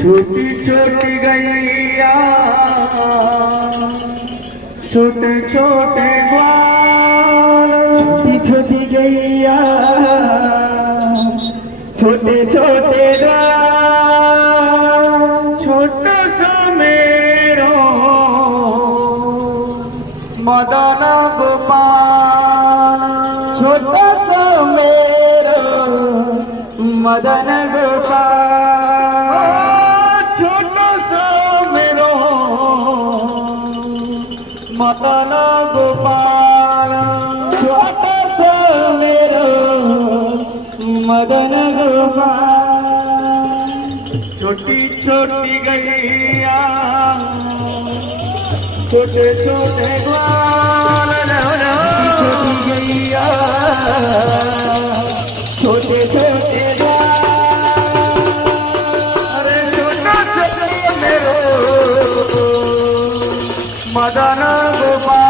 छोटी छोटी गैया छोटे छोटे ग्वाल, छोटी छोटी गैया छोटे छोटे छोटा सा मेरो मदन गोपाल, छोटा सा मेरो मदन गोपाल, छोटा सा मेरो मदन गोपाल, छोटा सा मेरो मदन गोपाल। छोटी छोटी गैया छोटे छोटे ग्वाल, छोटी गैया छोटे छोटे अरे छोटा सा मेरो मदन गोपाल।